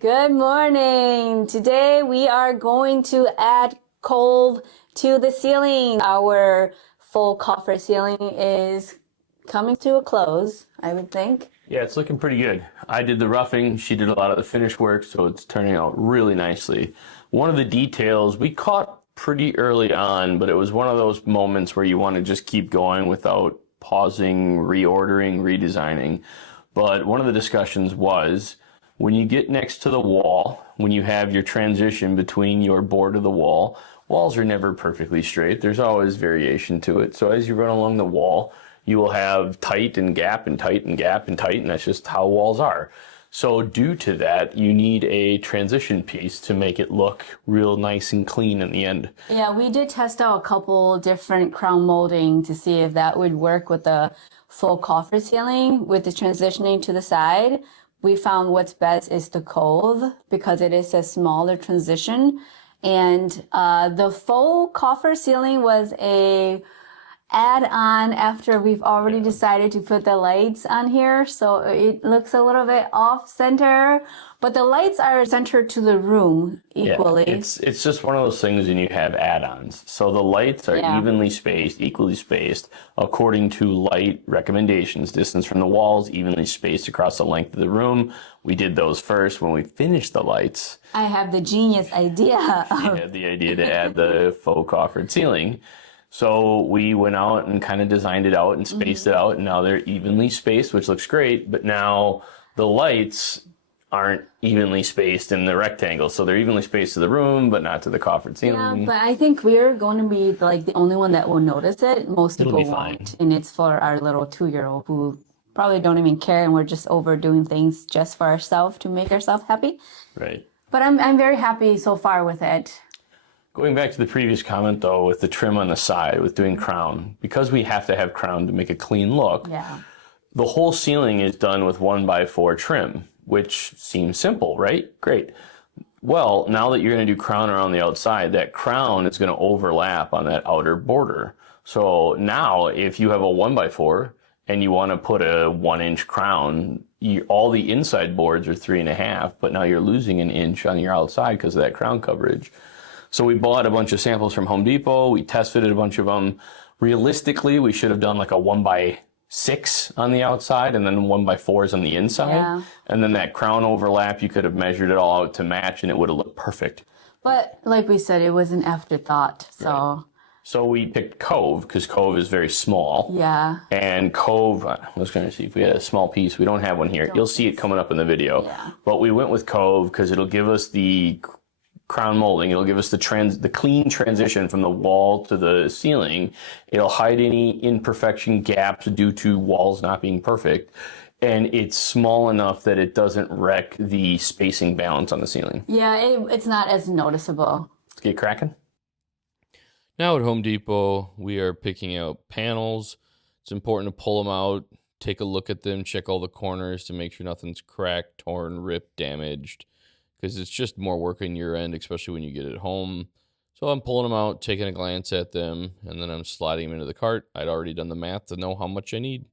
Good morning. Today we are going to add Cove to the ceiling. Our full coffer ceiling is coming to a close, I would think. Yeah, it's looking pretty good. I did the roughing, she did a lot of the finish work, so it's turning out really nicely. One of the details we caught pretty early on, but it was one of those moments where you want to just keep going without pausing, reordering, redesigning. But one of the discussions was, when you get next to the wall, when you have your transition between your board to the wall, walls are never perfectly straight. There's always variation to it. So as you run along the wall, you will have tight and gap and tight and gap and tight, and that's just how walls are. So due to that, you need a transition piece to make it look real nice and clean in the end. Yeah, we did test out a couple different crown molding to see if that would work with the full coffer ceiling with the transitioning to the side. We found what's best is the Cove because it is a smaller transition. And the full coffer ceiling was a add-on after we've already decided to put the lights on here. So it looks a little bit off center, but the lights are centered to the room equally. Yeah, it's just one of those things when you have add-ons. So the lights are evenly spaced, equally spaced, according to light recommendations. Distance from the walls, evenly spaced across the length of the room. We did those first. When we finished the lights, I have the genius idea. She had the idea to add the faux coffered ceiling. So we went out and kind of designed it out and spaced it out, and now they're evenly spaced, which looks great, but now the lights aren't evenly spaced in the rectangle. So they're evenly spaced to the room, but not to the coffered ceiling. Yeah, but I think we're going to be like the only one that will notice it. Most people won't. And it's for our little 2-year-old who probably don't even care, and we're just overdoing things just for ourselves to make ourselves happy. Right. But I'm very happy so far with it. Going back to the previous comment, though, with the trim on the side, with doing crown, because we have to have crown to make a clean look, the whole ceiling is done with 1x4 trim, which seems simple, right? Great. Well, now that you're going to do crown around the outside, that crown is going to overlap on that outer border. So now, if you have a 1x4 and you want to put a 1-inch crown, all the inside boards are 3.5, but now you're losing an inch on your outside because of that crown coverage. So we bought a bunch of samples from Home Depot. We test fitted a bunch of them. Realistically, we should have done like a 1x6 on the outside and then 1x4s on the inside. Yeah. And then that crown overlap, you could have measured it all out to match and it would have looked perfect. But like we said, it was an afterthought. So. Right. So we picked Cove because Cove is very small. Yeah. And Cove, I was going to see if we had a small piece. We don't have one here. You'll see it coming up in the video. Yeah. But we went with Cove because it'll give us the crown molding. It'll give us the clean transition from the wall to the ceiling. It'll hide any imperfection gaps due to walls not being perfect. And it's small enough that it doesn't wreck the spacing balance on the ceiling. Yeah, it's not as noticeable. Let's get cracking. Now at Home Depot, we are picking out panels. It's important to pull them out, take a look at them, check all the corners to make sure nothing's cracked, torn, ripped, damaged, because it's just more work on your end, especially when you get it home. So I'm pulling them out, taking a glance at them, and then I'm sliding them into the cart. I'd already done the math to know how much I need.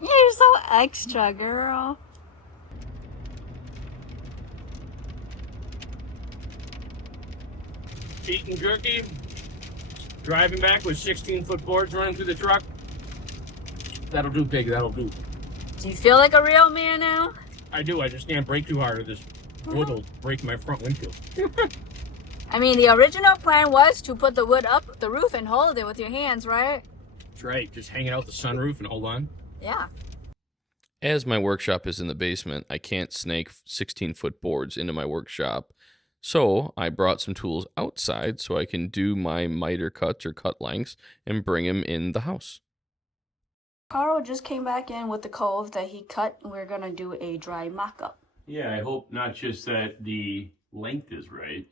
You're so extra, girl. Beef and jerky. Driving back with 16-foot boards running through the truck. That'll do, pig. That'll do. Do you feel like a real man now? I do. I just can't brake too hard or this wood will break my front windshield. I mean, the original plan was to put the wood up the roof and hold it with your hands, right? That's right. Just hang it out the sunroof and hold on. Yeah. As my workshop is in the basement, I can't snake 16-foot boards into my workshop. So I brought some tools outside so I can do my miter cuts or cut lengths and bring them in the house. Carl just came back in with the Cove that he cut, and we're going to do a dry mock-up. Yeah, I hope not just that the length is right,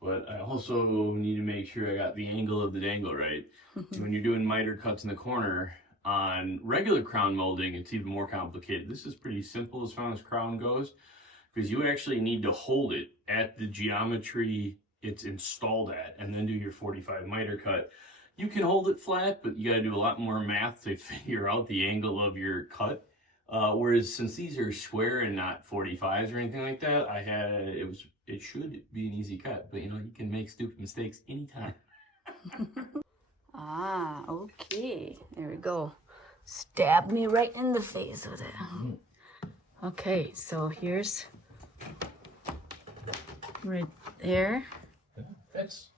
but I also need to make sure I got the angle of the dangle right. When you're doing miter cuts in the corner, on regular crown molding, it's even more complicated. This is pretty simple as far as crown goes, because you actually need to hold it at the geometry it's installed at and then do your 45 miter cut. You can hold it flat, but you got to do a lot more math to figure out the angle of your cut. Whereas since these are square and not 45s or anything like that, it should be an easy cut. But you know, you can make stupid mistakes anytime. Ah, okay. There we go. Stab me right in the face with it. Okay, so here's right there. That's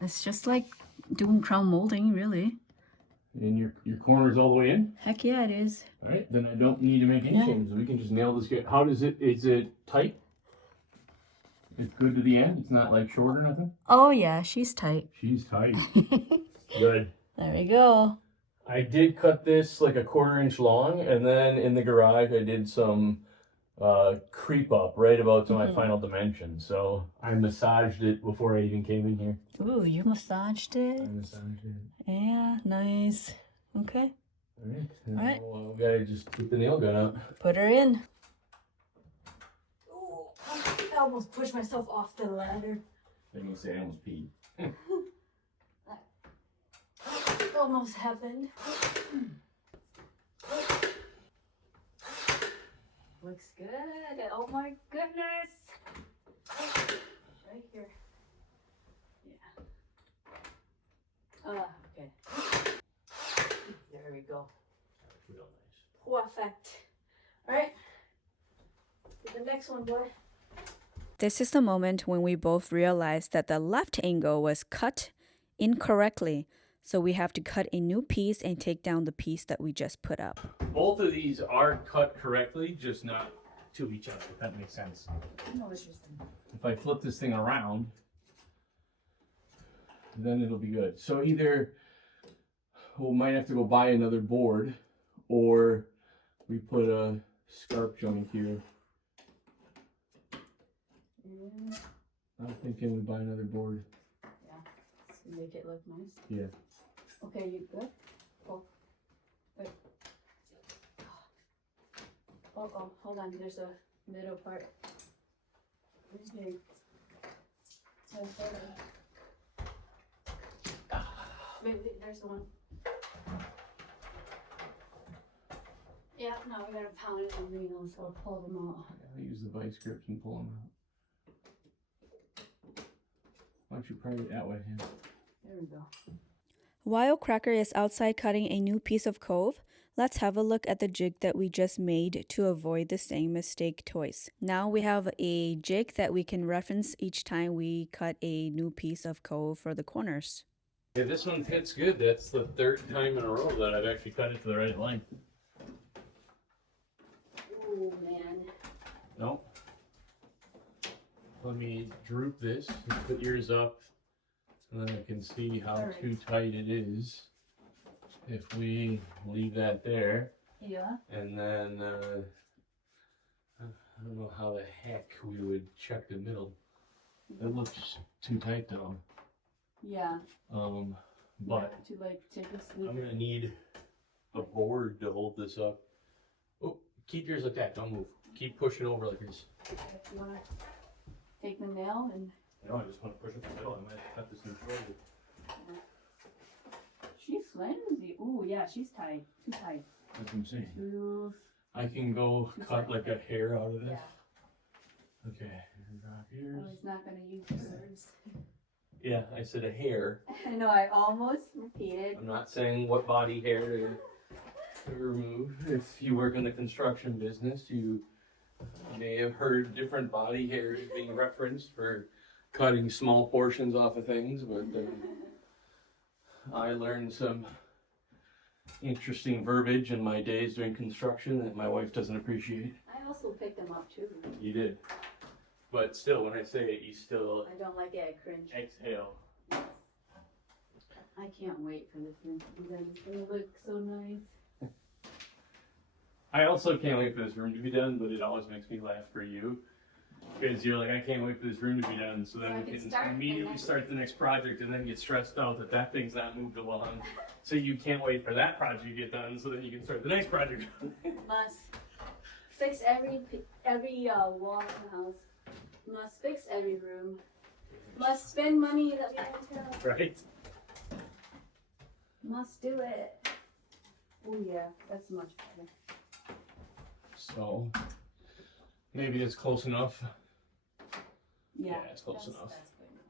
It's just like doing crown molding, really. And your corner's all the way in? Heck yeah, it is. All right, then I don't need to make any changes. We can just nail this. How does it, is it tight? It's good to the end? It's not like short or nothing? Oh yeah, she's tight. She's tight. Good. There we go. I did cut this like a 1/4 inch long, and then in the garage I did some creep up right about to my final dimension. So I massaged it before I even came in here. Ooh, you massaged it? I massaged it. Yeah, nice. Okay. All right. All right. Well, we gotta just put the nail gun out. Put her in. Ooh, I almost pushed myself off the ladder. I'm gonna say I almost peed. That almost happened. Looks good. Oh my goodness. Right here. Yeah. Okay. There we go. Real nice. Perfect. All right. To the next one, boy. This is the moment when we both realized that the left angle was cut incorrectly. So we have to cut a new piece and take down the piece that we just put up. Both of these are cut correctly, just not to each other, if that makes sense. No, it's just... If I flip this thing around, then it'll be good. So either we might have to go buy another board, or we put a scarp joint here. I'm thinking we buy another board. Yeah, to make it look nice. Yeah. Okay, you good? Oh, wait. Oh, hold on. There's a middle part. Okay. Wait, there's the one. Yeah, no, we gotta pound it in renal, so I'll pull them out. I use the vice grips and pull them out. Why don't you pry it that way? Yeah. There we go. While Cracker is outside cutting a new piece of Cove, let's have a look at the jig that we just made to avoid the same mistake twice. Now we have a jig that we can reference each time we cut a new piece of Cove for the corners. Yeah, this one fits good. That's the 3rd time in a row that I've actually cut it to the right length. Oh man. Nope. Let me droop this and put yours up, and then I can see how too tight it is. If we leave that there, Yeah. and then I don't know how the heck we would check the middle. It looks too tight though. Yeah. But To like take a sleep. I'm gonna need a board to hold this up. Oh, keep yours like that. Don't move. Keep pushing over like this. If you wanna take the nail and. No, I just want to push it in the middle. I might cut this in shoulder. She's flimsy. Ooh, yeah, she's tight. Too tight. That's what I'm saying. Too. I can go cut like a hair out of this. Yeah. Okay, drop I yours. was not gonna use words. Yeah, I said a hair. I know, I almost repeated. I'm not saying what body hair to remove. If you work in the construction business, you may have heard different body hairs being referenced for cutting small portions off of things, but I learned some interesting verbiage in my days doing construction that my wife doesn't appreciate. I also picked them up too. You did. But still, when I say it, you still I don't like it, I cringe. exhale. I can't wait for this room to be done. It's gonna look so nice. I also can't wait for this room to be done, but it always makes me laugh for you. Because you're like, I can't wait for this room to be done, so then we can immediately start the next project and then get stressed out that that thing's not moved along. So you can't wait for that project to get done, so then you can start the next project. Must fix every wall in the house. Must fix every room. Must spend money that we don't have. Right? must do it. Oh yeah, that's much better. So maybe it's close enough. Yeah, it's close enough. That's good enough.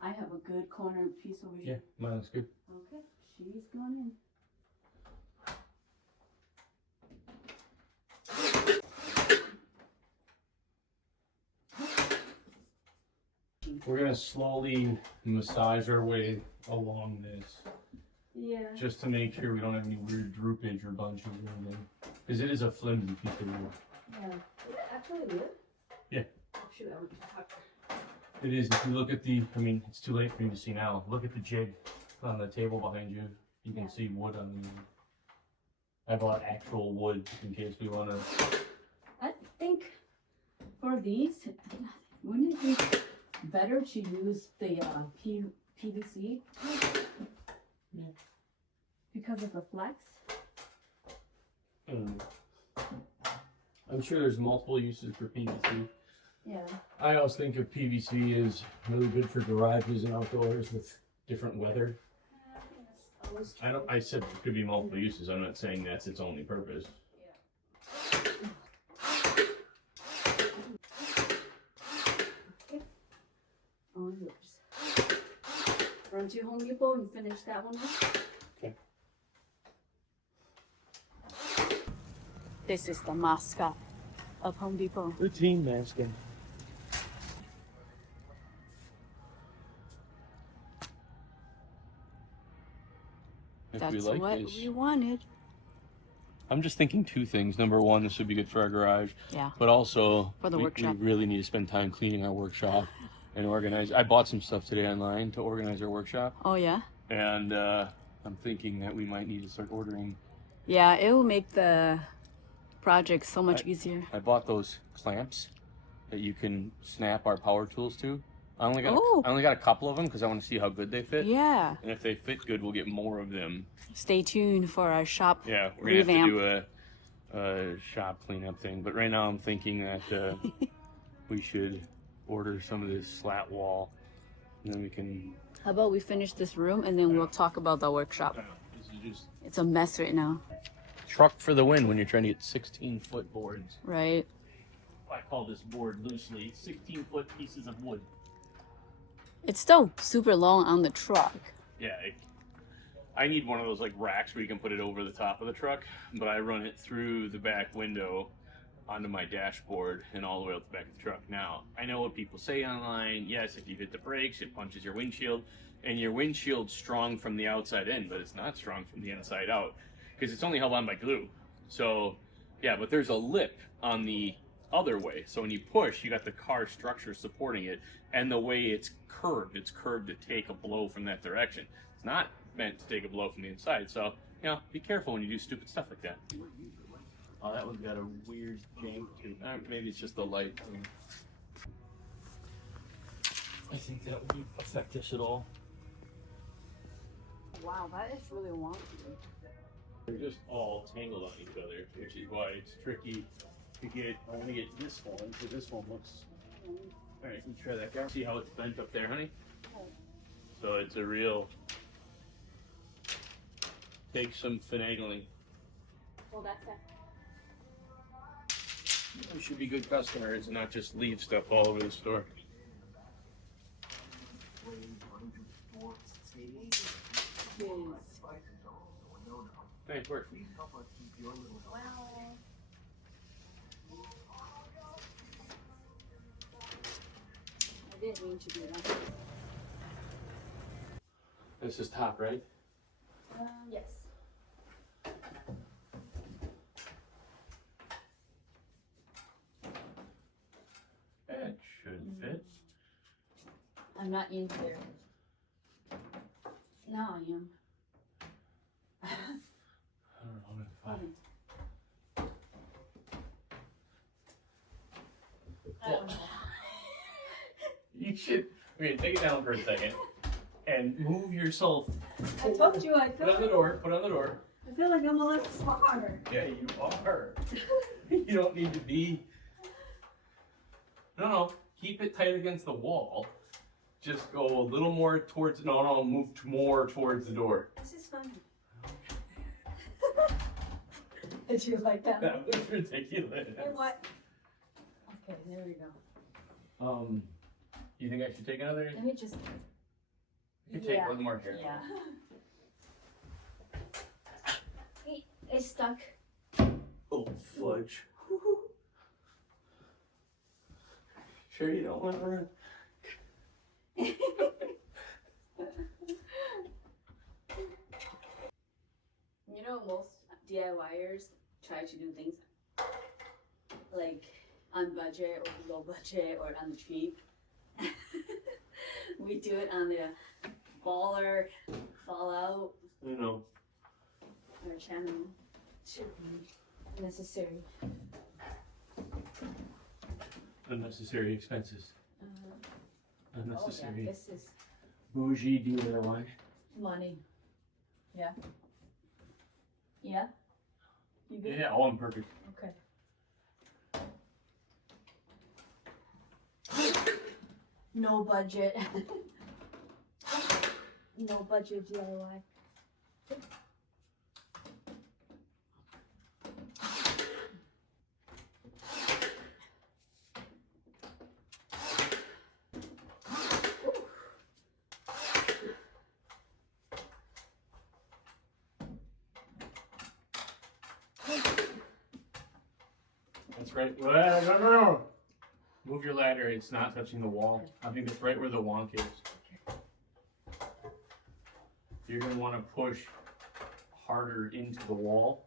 I have a good corner piece over here. Yeah, mine's good. Okay, she's going in. We're gonna slowly massage our way along this, Yeah. just to make sure we don't have any weird droopage or bunches or anything, because it is a flimsy piece of wood. Yeah. Is it actually wood? Yeah. Oh shoot, I would have. It is. If you look at the, I mean, it's too late for you to see now. Look at the jig on the table behind you. You can see wood on the. I bought actual wood in case we want to. I think for these, wouldn't it be better to use the PVC? Yeah. Because of the flex? I'm sure there's multiple uses for PVC. Yeah. I always think of PVC is really good for garages and outdoors with different weather. I said it could be multiple uses. I'm not saying that's its only purpose. All yours. Run to Home Depot and finish that one up. Okay. This is the mascot of Home Depot. Routine masking. That's what we wanted. I'm just thinking two things. Number one, this would be good for our garage. Yeah. But also, for the we workshop. We really need to spend time cleaning our workshop and organize. I bought some stuff today online to organize our workshop. Oh, yeah? And I'm thinking that we might need to start ordering. Yeah, it will make the project so much easier. I bought those clamps that you can snap our power tools to. I only got a couple of them because I want to see how good they fit. Yeah. And if they fit good, we'll get more of them. Stay tuned for our shop Yeah, we're revamp. gonna have to do a shop cleanup thing. But right now, I'm thinking that we should order some of this slat wall, and then we can. How about we finish this room and then we'll talk about the workshop. This is just It's a mess right now. truck for the win when you're trying to get 16-foot boards. Right. I call this board loosely 16-foot pieces of wood. It's still super long on the truck. Yeah, I need one of those like racks where you can put it over the top of the truck, but I run it through the back window onto my dashboard and all the way up the back of the truck. Now, I know what people say online. Yes, if you hit the brakes, it punches your windshield, and your windshield's strong from the outside in, but it's not strong from the inside out because it's only held on by glue. So, yeah, but there's a lip on the other way. So when you push, you got the car structure supporting it, and the way it's curved to take a blow from that direction. It's not meant to take a blow from the inside. So, you know, be careful when you do stupid stuff like that. Oh, that one's got a weird jank too. Maybe it's just the light. I think that won't affect this at all. Wow, that is really wonky. They're just all tangled on each other, which is why it's tricky to get. I want to get this one because this one looks. All right, you try that guy. See how it's bent up there, honey? So it's a real. Takes some finagling. Well, that's it. We should be good customers and not just leave stuff all over the store. Nice work. I didn't mean to do that. This is top, right? Yes. That should fit. I'm not in here. Now I am. I don't know if I. You should. Okay, take it down for a second and move yourself. I told you I Put on the door. Put on the door. I feel like I'm a little far. Yeah, you are. You don't need to be. No, keep it tight against the wall. just go a little more towards, no, move more towards the door. This is funny. Did you like that? That was ridiculous. Hey, what? Okay, there we go. You think I should take another? Let me just. You can take one more here. Yeah. Hey, it's stuck. Oh, fudge. Sure you don't want to run? You know, most DIYers try to do things like on budget or low budget or on the cheap. We do it on the baller fallout. I know. Our channel should be necessary. Unnecessary expenses. Unnecessary. Oh yeah, this is Bougie DIY. money. Yeah. Yeah? You good? Yeah, I'm perfect. Okay. No budget. No budget DIY. That's right. No. Move your ladder. It's not touching the wall. I think it's right where the wonk is. You're going to want to push harder into the wall.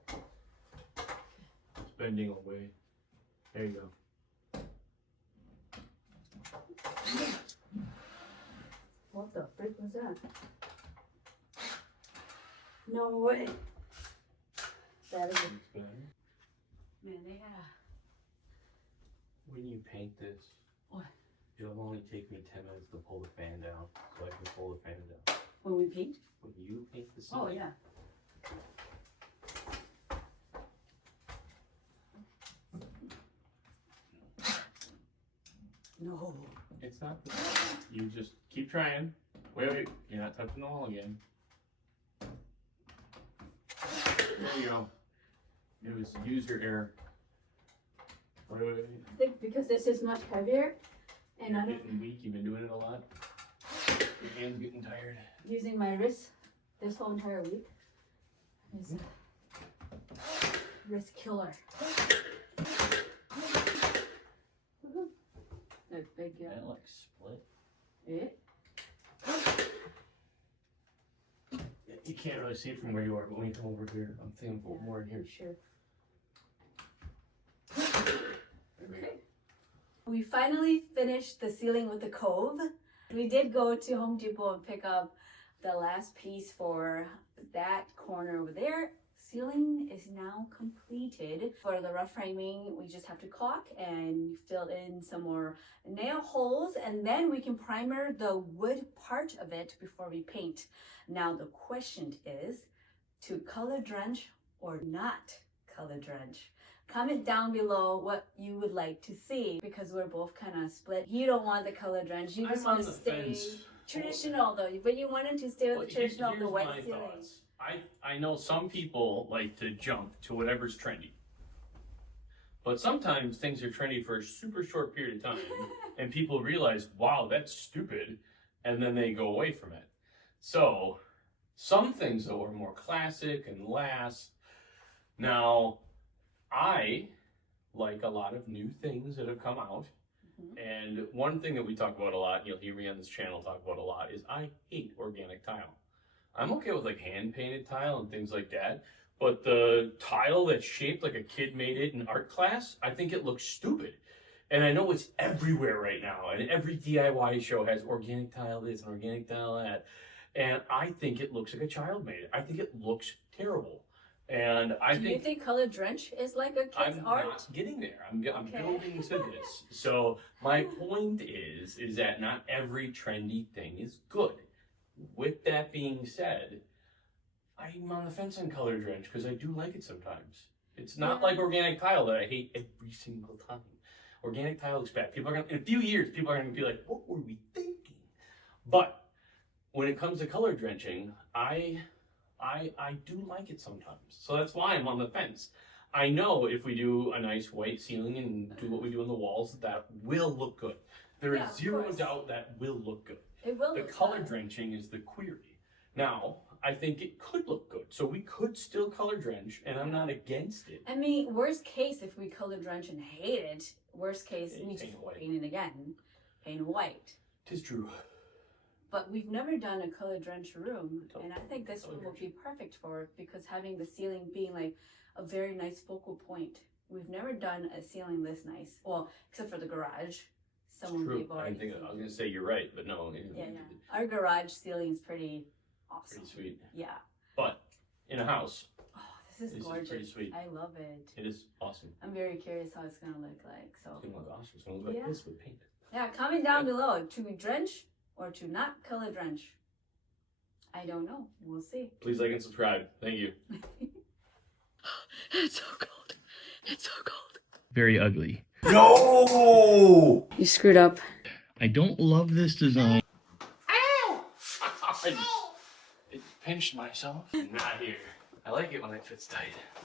It's bending away. There you go. What the frick was that? No way. That is It's better. man, they had When you paint this, What? it'll only take me 10 minutes to pull the fan down, so I can pull the fan down. when we paint? When you paint the ceiling, Oh yeah. No. it's not. You just keep trying. Wait, you're not touching the wall again. There you go. It was user error. Wait. I think because this is much heavier and You're I'm getting weak. You've been doing it a lot. Your hand's getting tired. using my wrist this whole entire week is a wrist killer. That big That like split. it. You can't really see it from where you are, but when you come over here, I'm thinking put more in here. Sure. Okay. We finally finished the ceiling with the Cove. We did go to Home Depot and pick up the last piece for that corner over there. Ceiling is now completed. For the rough framing, we just have to caulk and fill in some more nail holes, and then we can primer the wood part of it before we paint. Now the question is to color drench or not color drench. Comment down below what you would like to see, because we're both kind of split. You don't want the color drench. You just want to stay traditional though, but you wanted to stay with the traditional of the white ceiling. Thoughts. I know some people like to jump to whatever's trendy. But sometimes things are trendy for a super short period of time and people realize, wow, that's stupid, and then they go away from it. So some things though are more classic and last. Now, I like a lot of new things that have come out. And one thing that we talk about a lot, and you'll hear me on this channel talk about a lot, is I hate organic tile. I'm okay with like hand painted tile and things like that, but the tile that's shaped like a kid made it in art class, I think it looks stupid. And I know it's everywhere right now, and every DIY show has organic tile this and organic tile that. And I think it looks like a child made it. I think it looks terrible. And Do you think color drench is like a kid's art? I'm not getting there. I'm building to this. So my point is that not every trendy thing is good. With that being said, I'm on the fence on color drench because I do like it sometimes. It's not like organic tile that I hate every single time. Organic tile looks bad. People are gonna, in a few years, people are gonna be like, "What were we thinking?" But when it comes to color drenching, I do like it sometimes. So that's why I'm on the fence. I know if we do a nice white ceiling and do what we do on the walls, that will look good. There is zero doubt that will look good. It will. The color drenching is the query. Now, I think it could look good. So we could still color drench, and I'm not against it. I mean, worst case, if we color drench and hate it, worst case, we just paint it again. Paint it white. 'Tis true. But we've never done a color drench room, and I think this room will be perfect for it because having the ceiling being like a very nice focal point. We've never done a ceiling this nice. Well, except for the garage. It's true. I was going to say you're right, but no. Yeah. Our garage ceiling is pretty awesome. Pretty sweet. Yeah. But in a house. Oh, this is gorgeous. Pretty sweet. I love it. It is awesome. I'm very curious how it's going to look like. So. It's going to look awesome. It's going to look like this with paint. Yeah, comment down below to drench or to not color drench. I don't know. We'll see. Please like and subscribe. Thank you. It's so cold. It's so cold. Very ugly. No! You screwed up. I don't love this design. Ow! I pinched myself. Not here. I like it when it fits tight.